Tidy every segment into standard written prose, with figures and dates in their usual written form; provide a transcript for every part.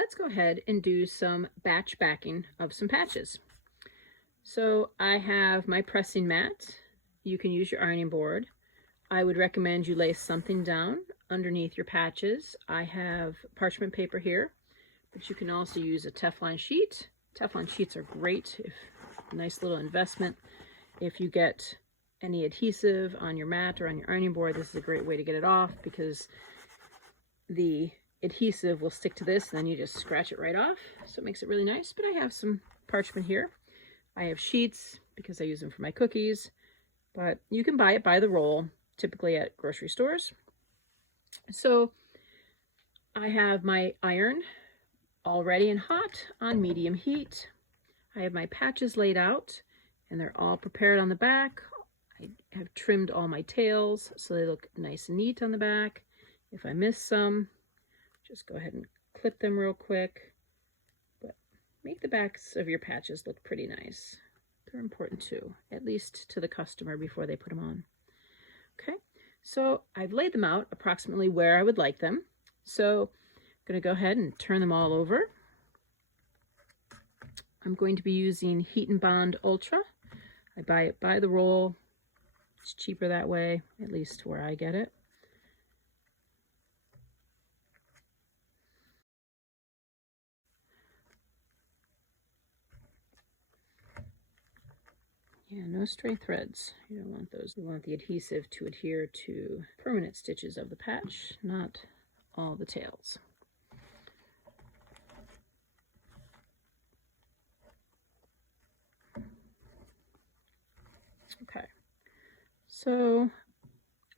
let's go ahead and do some batch backing of some patches. So I have my pressing mat. You can use your ironing board. I would recommend you lay something down underneath your patches. I have parchment paper here, but you can also use a Teflon sheet. Teflon sheets are great, nice little investment. If you get any adhesive on your mat or on your ironing board, this is a great way to get it off, because the adhesive will stick to this and then you just scratch it right off. So it makes it really nice. But I have some parchment here. I have sheets because I use them for my cookies, but you can buy it by the roll, typically at grocery stores. So I have my iron all ready and hot on medium heat. I have my patches laid out and they're all prepared on the back. I have trimmed all my tails so they look nice and neat on the back. If I miss some, just go ahead and clip them real quick. But make the backs of your patches look pretty nice. They're important too, at least to the customer before they put them on. Okay, so I've laid them out approximately where I would like them. So I'm going to go ahead and turn them all over. I'm going to be using Heat and Bond Ultra. I buy it by the roll. It's cheaper that way, at least where I get it. Yeah, no stray threads. You don't want those. You want the adhesive to adhere to permanent stitches of the patch, not all the tails. Okay, so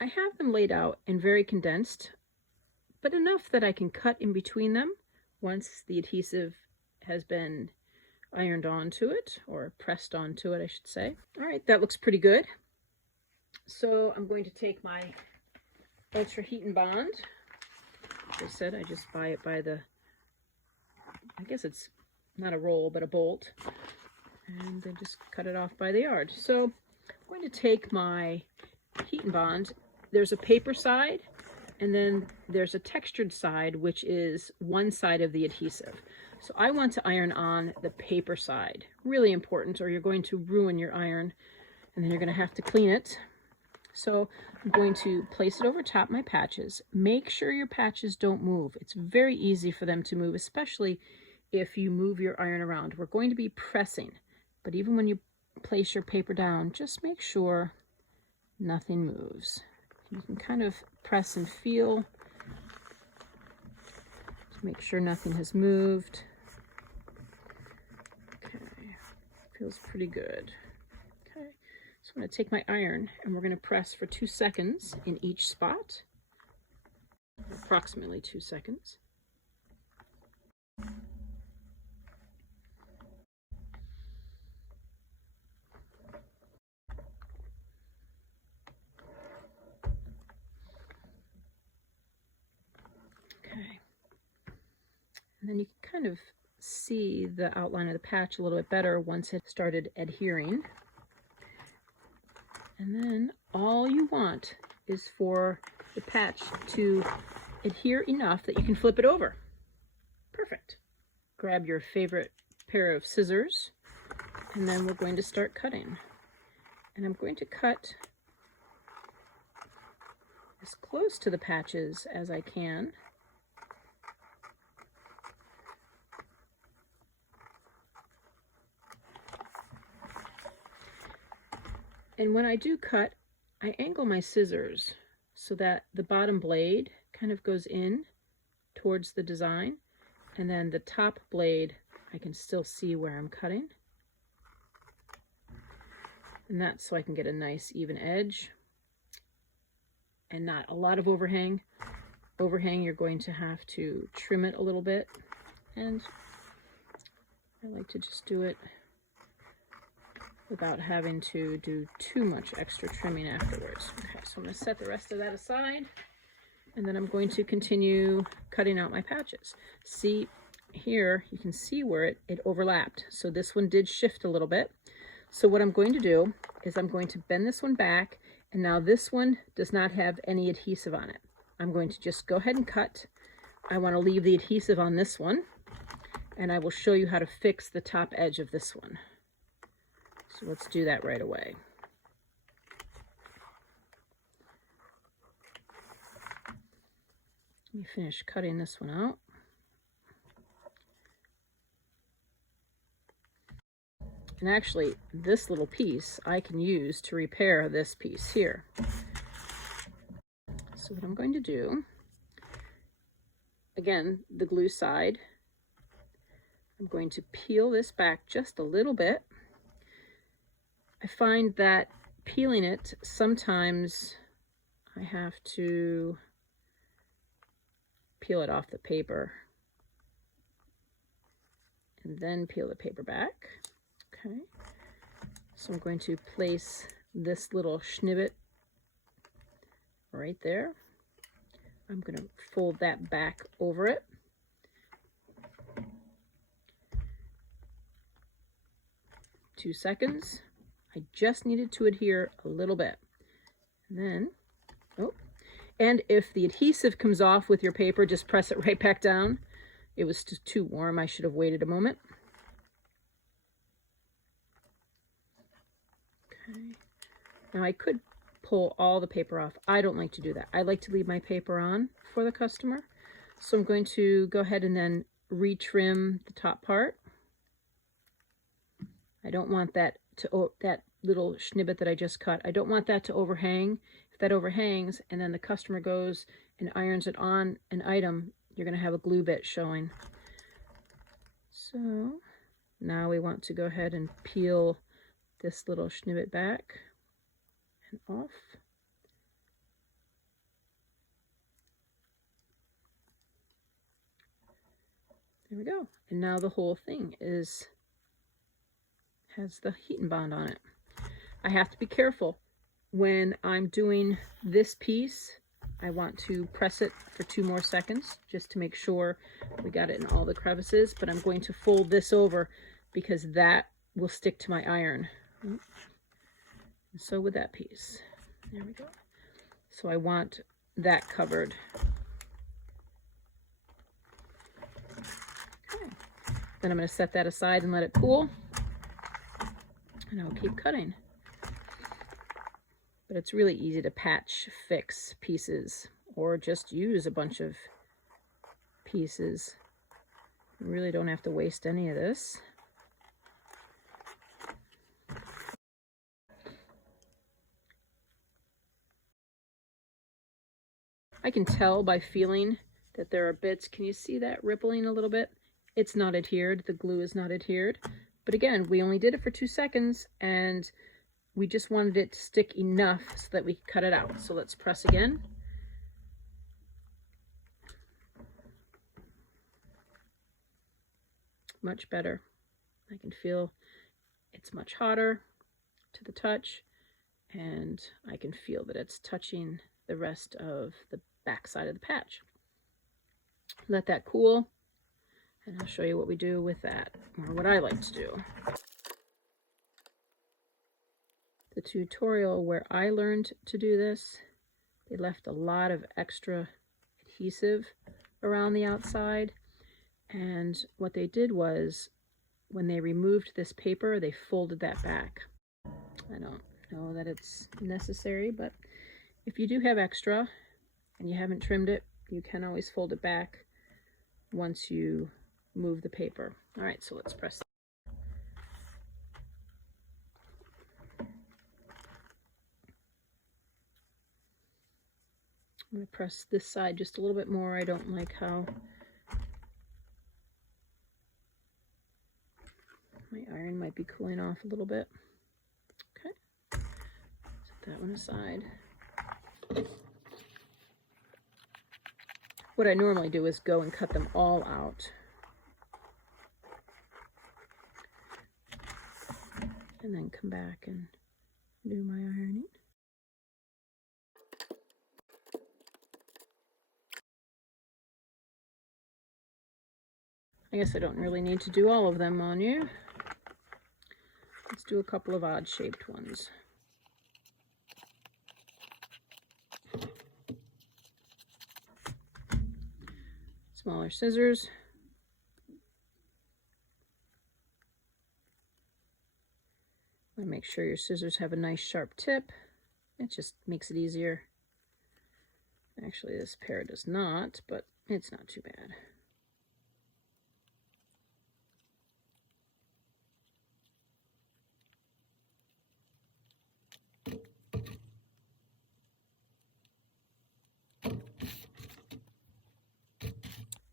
I have them laid out and very condensed, but enough that I can cut in between them once the adhesive has been ironed onto it, or pressed onto it, I should say. All right, that looks pretty good. So I'm going to take my Ultra Heat and Bond. Like I said, I just buy it by the, I guess it's not a roll, but a bolt, and then just cut it off by the yard. So I'm going to take my Heat and Bond. There's a paper side, and then there's a textured side, which is one side of the adhesive. So I want to iron on the paper side. Really important, or you're going to ruin your iron, and then you're going to have to clean it. So I'm going to place it over top my patches. Make sure your patches don't move. It's very easy for them to move, especially if you move your iron around. We're going to be pressing, but even when you place your paper down, just make sure nothing moves. You can kind of press and feel to make sure nothing has moved. Feels pretty good. Okay, so I'm going to take my iron and we're going to press for 2 seconds in each spot, approximately 2 seconds. Okay, and then you can kind of see the outline of the patch a little bit better once it started adhering. And then all you want is for the patch to adhere enough that you can flip it over. Perfect. Grab your favorite pair of scissors, and then we're going to start cutting. And I'm going to cut as close to the patches as I can. And when I do cut, I angle my scissors so that the bottom blade kind of goes in towards the design, and then the top blade, I can still see where I'm cutting. And that's so I can get a nice even edge and not a lot of overhang. Overhang, you're going to have to trim it a little bit, and I like to just do it without having to do too much extra trimming afterwards. Okay, so I'm going to set the rest of that aside, and then I'm going to continue cutting out my patches. See here, you can see where it overlapped. So this one did shift a little bit. So what I'm going to do is I'm going to bend this one back, and now this one does not have any adhesive on it. I'm going to just go ahead and cut. I want to leave the adhesive on this one. and I will show you how to fix the top edge of this one. So let's do that right away. Let me finish cutting this one out. And actually, this little piece I can use to repair this piece here. So what I'm going to do, again, the glue side, I'm going to peel this back just a little bit. I find that peeling it, sometimes I have to peel it off the paper and then peel the paper back. Okay, so I'm going to place this little snippet right there. I'm going to fold that back over it. Two seconds. I just needed to adhere a little bit. And then, oh, and if the adhesive comes off with your paper, just press it right back down. It was too warm. I should have waited a moment. Okay. Now I could pull all the paper off. I don't like to do that. I like to leave my paper on for the customer. So I'm going to go ahead and then retrim the top part. I don't want that that little snippet that I just cut. I don't want that to overhang. If that overhangs and then the customer goes and irons it on an item, you're going to have a glue bit showing. So now we want to go ahead and peel this little snippet back and off. There we go. And now the whole thing has the heat and bond on it. I have to be careful when I'm doing this piece. I want to press it for 2 more seconds just to make sure we got it in all the crevices, but I'm going to fold this over because that will stick to my iron. And so with that piece. There we go. So I want that covered. Okay. Then I'm going to set that aside and let it cool. And I'll keep cutting. But it's really easy to patch fix pieces or just use a bunch of pieces. You really don't have to waste any of this. I can tell by feeling that there are bits. Can you see that rippling a little bit? It's not adhered. The glue is not adhered. But again, we only did it for 2 seconds and we just wanted it to stick enough so that we could cut it out. So let's press again. Much better. I can feel it's much hotter to the touch, and I can feel that it's touching the rest of the back side of the patch. Let that cool, and I'll show you what we do with that, or what I like to do. The tutorial where I learned to do this, they left a lot of extra adhesive around the outside, and what they did was when they removed this paper, they folded that back. I don't know that it's necessary, but if you do have extra and you haven't trimmed it, you can always fold it back once you move the paper. All right, so let's press. I'm going to press this side just a little bit more. I don't like how my iron might be cooling off a little bit. Okay, set that one aside. What I normally do is go and cut them all out. And then come back and do my ironing. I guess I don't really need to do all of them on you. Let's do a couple of odd-shaped ones. Smaller scissors. make sure your scissors have a nice sharp tip. It just makes it easier. Actually, this pair does not, but it's not too bad.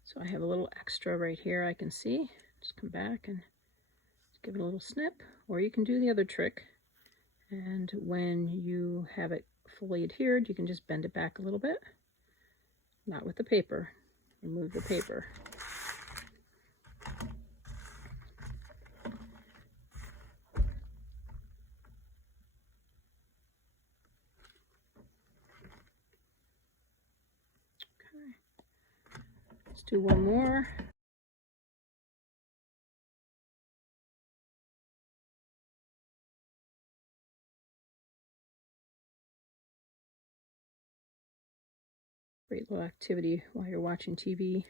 So I have a little extra right here I can see. Just come back and give it a little snip, or you can do the other trick. And when you have it fully adhered, you can just bend it back a little bit. Not with the paper. Remove the paper. Okay. Let's do one more. Great little activity while you're watching TV.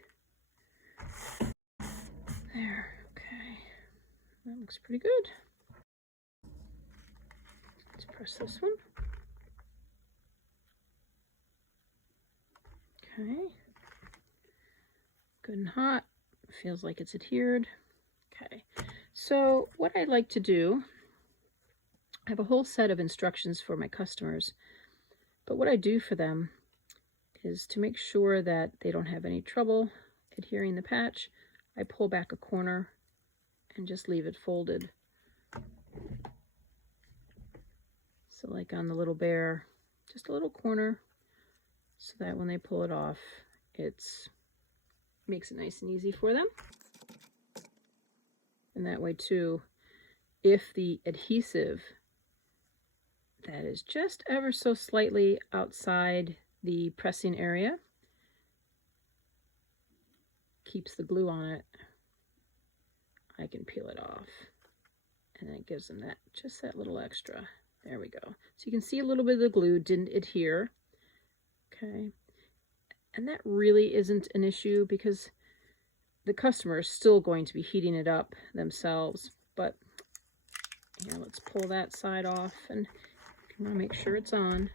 There, okay. That looks pretty good. Let's press this one. Okay. Good and hot. Feels like it's adhered. Okay. So what I like to do, I have a whole set of instructions for my customers, but what I do for them is to make sure that they don't have any trouble adhering the patch, I pull back a corner and just leave it folded. So like on the little bear, just a little corner, so that when they pull it off, makes it nice and easy for them. And that way too, if the adhesive that is just ever so slightly outside the pressing area keeps the glue on it, I can peel it off, and it gives them just that little extra. There we go. So you can see a little bit of the glue didn't adhere. Okay, and that really isn't an issue because the customer is still going to be heating it up themselves. But yeah, let's pull that side off, and you want to make sure it's on.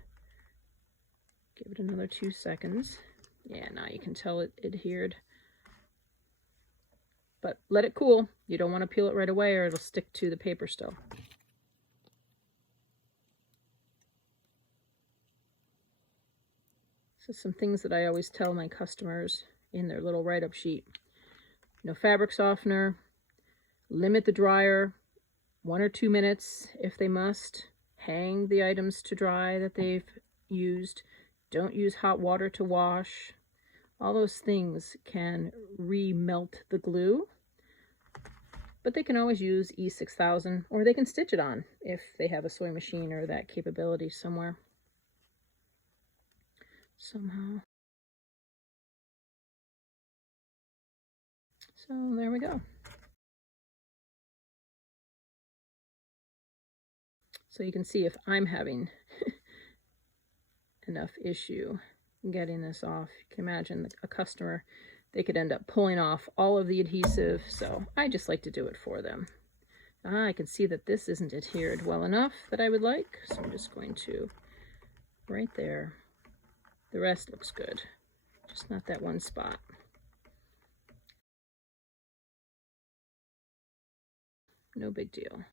Give it another 2 seconds. Yeah, now you can tell it adhered. But let it cool. You don't want to peel it right away or it'll stick to the paper still. So some things that I always tell my customers in their little write-up sheet. No fabric softener. Limit the dryer 1 or 2 minutes if they must. Hang the items to dry that they've used. Don't use hot water to wash. All those things can re-melt the glue. But they can always use E6000, or they can stitch it on if they have a sewing machine or that capability somewhere. Somehow. So there we go. So you can see if I'm having enough issue getting this off. You can imagine a customer, they could end up pulling off all of the adhesive, so I just like to do it for them. I can see that this isn't adhered well enough that I would like, so I'm just going to, right there. The rest looks good, just not that one spot. No big deal.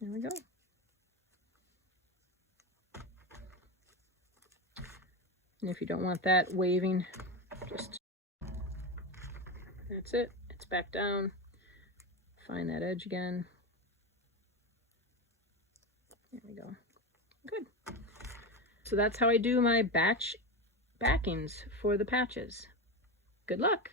There we go. And if you don't want that waving, just, that's it. It's back down. Find that edge again. There we go. Good. So that's how I do my batch backings for the patches. Good luck.